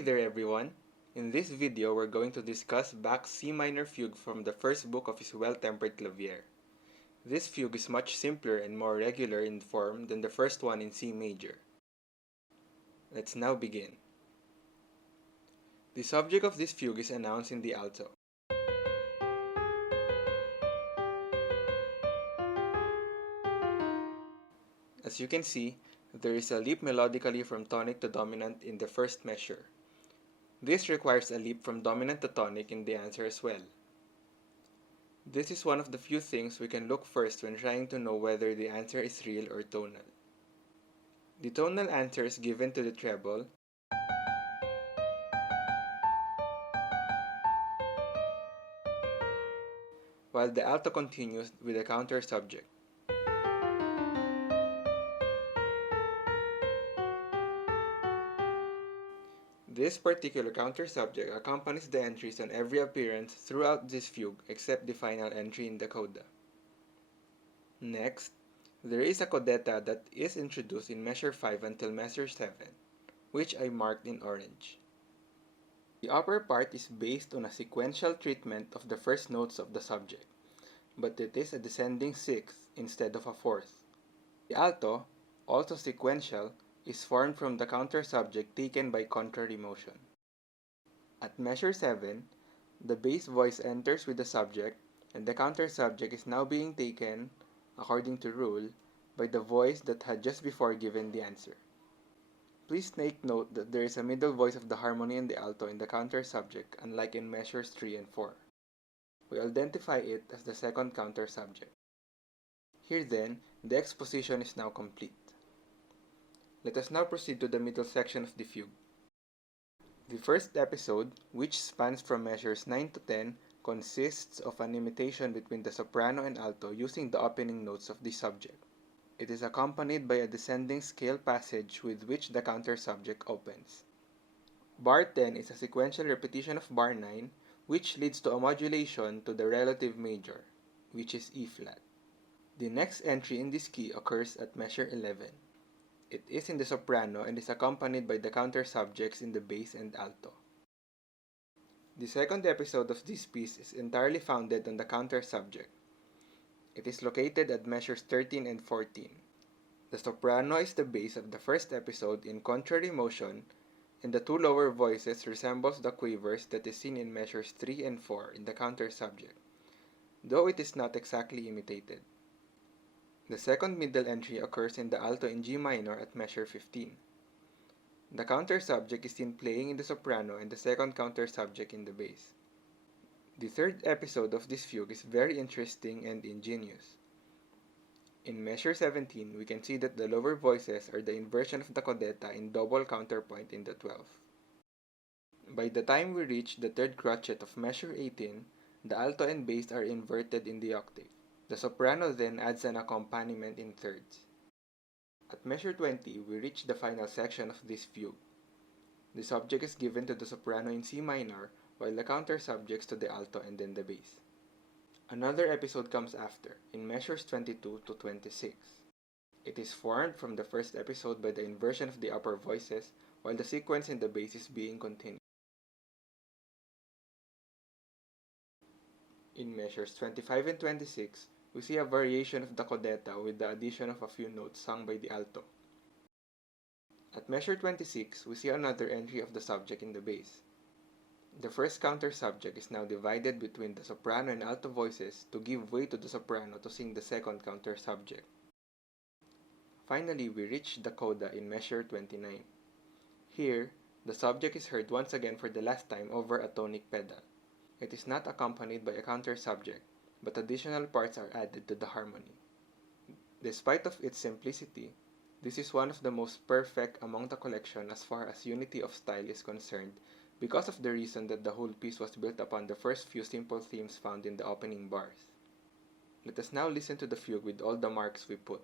Hey there everyone! In this video, we're going to discuss Bach's C minor fugue from the first book of his Well-Tempered Clavier. This fugue is much simpler and more regular in form than the first one in C major. Let's now begin. The subject of this fugue is announced in the alto. As you can see, there is a leap melodically from tonic to dominant in the first measure. This requires a leap from dominant to tonic in the answer as well. This is one of the few things we can look first when trying to know whether the answer is real or tonal. The tonal answer is given to the treble, while the alto continues with the counter subject. This particular counter subject accompanies the entries on every appearance throughout this fugue except the final entry in the coda. Next, there is a codetta that is introduced in measure 5 until measure 7, which I marked in orange. The upper part is based on a sequential treatment of the first notes of the subject, but it is a descending sixth instead of a fourth. The alto, also sequential, is formed from the counter subject taken by contrary motion. At measure 7, the bass voice enters with the subject, and the counter subject is now being taken, according to rule, by the voice that had just before given the answer. Please take note that there is a middle voice of the harmony in the alto in the counter subject, unlike in measures 3 and 4. We identify it as the second counter subject. Here then, the exposition is now complete. Let us now proceed to the middle section of the fugue. The first episode, which spans from measures 9 to 10, consists of an imitation between the soprano and alto using the opening notes of the subject. It is accompanied by a descending scale passage with which the counter subject opens. Bar 10 is a sequential repetition of bar 9, which leads to a modulation to the relative major, which is E flat. The next entry in this key occurs at measure 11. It is in the soprano and is accompanied by the counter subjects in the bass and alto. The second episode of this piece is entirely founded on the counter subject. It is located at measures 13 and 14. The soprano is the bass of the first episode in contrary motion, and the two lower voices resembles the quavers that is seen in measures 3 and 4 in the counter subject, though it is not exactly imitated. The second middle entry occurs in the alto in G minor at measure 15. The counter subject is seen playing in the soprano and the second counter subject in the bass. The third episode of this fugue is very interesting and ingenious. In measure 17, we can see that the lower voices are the inversion of the codetta in double counterpoint in the 12th. By the time we reach the third crotchet of measure 18, the alto and bass are inverted in the octave. The soprano then adds an accompaniment in thirds. At measure 20, we reach the final section of this fugue. The subject is given to the soprano in C minor, while the counter subjects to the alto and then the bass. Another episode comes after, in measures 22 to 26. It is formed from the first episode by the inversion of the upper voices, while the sequence in the bass is being continued. In measures 25 and 26, we see a variation of the codetta with the addition of a few notes sung by the alto. At measure 26, we see another entry of the subject in the bass. The first counter subject is now divided between the soprano and alto voices to give way to the soprano to sing the second counter subject. Finally, we reach the coda in measure 29. Here, the subject is heard once again for the last time over a tonic pedal. It is not accompanied by a counter subject, but additional parts are added to the harmony. Despite of its simplicity, this is one of the most perfect among the collection as far as unity of style is concerned, because of the reason that the whole piece was built upon the first few simple themes found in the opening bars. Let us now listen to the fugue with all the marks we put.